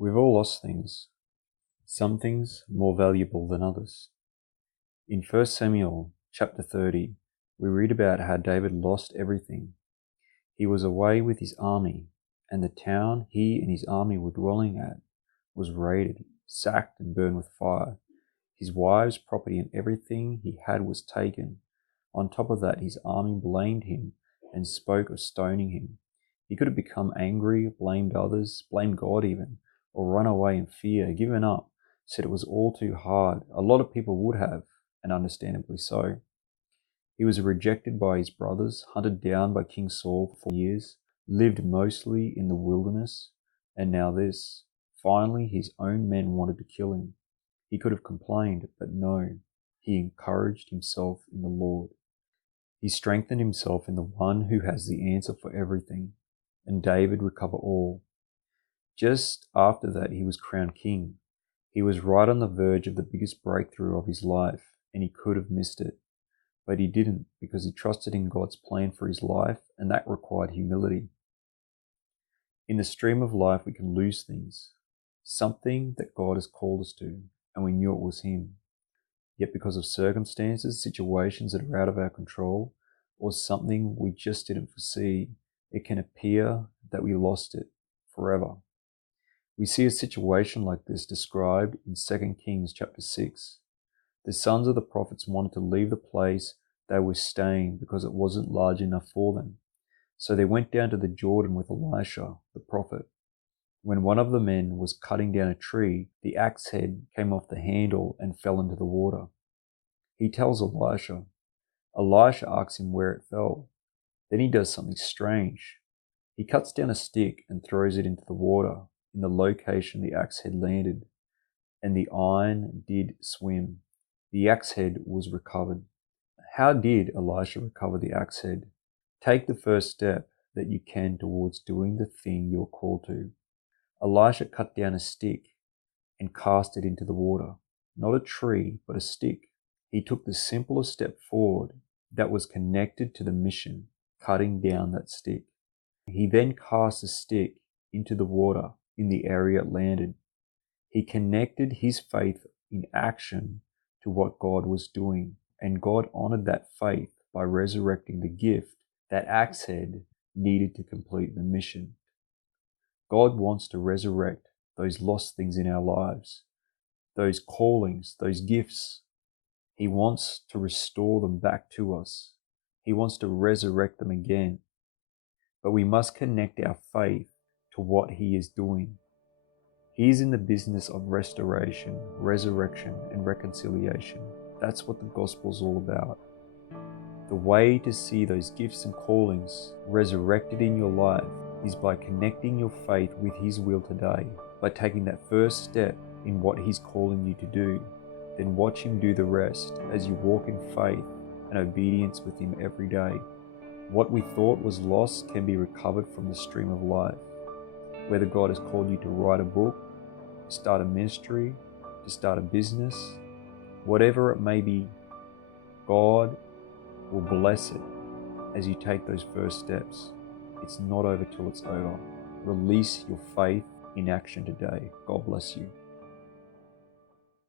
We've all lost things, some things more valuable than others. In 1 Samuel chapter 30, we read about how David lost everything. He was away with his army, and the town he and his army were dwelling at was raided, sacked, and burned with fire. His wives, property, and everything he had was taken. On top of that, his army blamed him and spoke of stoning him. He could have become angry, blamed others, blamed God even, or run away in fear, given up, said it was all too hard. A lot of people would have, and understandably so. He was rejected by his brothers, hunted down by King Saul for 4 years, lived mostly in the wilderness, and now this. Finally, his own men wanted to kill him. He could have complained, but no, he encouraged himself in the Lord. He strengthened himself in the one who has the answer for everything, and David recovered all. Just after that, he was crowned king. He was right on the verge of the biggest breakthrough of his life, and he could have missed it. But he didn't, because he trusted in God's plan for his life, and that required humility. In the stream of life, we can lose things, something that God has called us to, and we knew it was him. Yet because of circumstances, situations that are out of our control, or something we just didn't foresee, it can appear that we lost it forever. We see a situation like this described in 2 Kings chapter 6. The sons of the prophets wanted to leave the place they were staying because it wasn't large enough for them. So they went down to the Jordan with Elisha, the prophet. When one of the men was cutting down a tree, the axe head came off the handle and fell into the water. He tells Elisha. Elisha asks him where it fell. Then he does something strange. He cuts down a stick and throws it into the water in the location the axe head landed, and the iron did swim. The axe head was recovered. How did Elisha recover the axe head? Take the first step that you can towards doing the thing you're called to. Elisha cut down a stick and cast it into the water. Not a tree, but a stick. He took the simplest step forward that was connected to the mission, cutting down that stick. He then cast the stick into the water in the area it landed. He connected his faith in action to what God was doing, and God honored that faith by resurrecting the gift that axe head needed to complete the mission. God wants to resurrect those lost things in our lives, those callings, those gifts. He wants to restore them back to us. He wants to resurrect them again. But we must connect our faith to what he is doing. He is in the business of restoration, resurrection, and reconciliation. That's what the gospel's all about. The way to see those gifts and callings resurrected in your life is by connecting your faith with his will today, by taking that first step in what he's calling you to do. Then watch him do the rest as you walk in faith and obedience with him every day. What we thought was lost can be recovered from the stream of life. Whether God has called you to write a book, to start a ministry, to start a business, whatever it may be, God will bless it as you take those first steps. It's not over till it's over. Release your faith in action today. God bless you.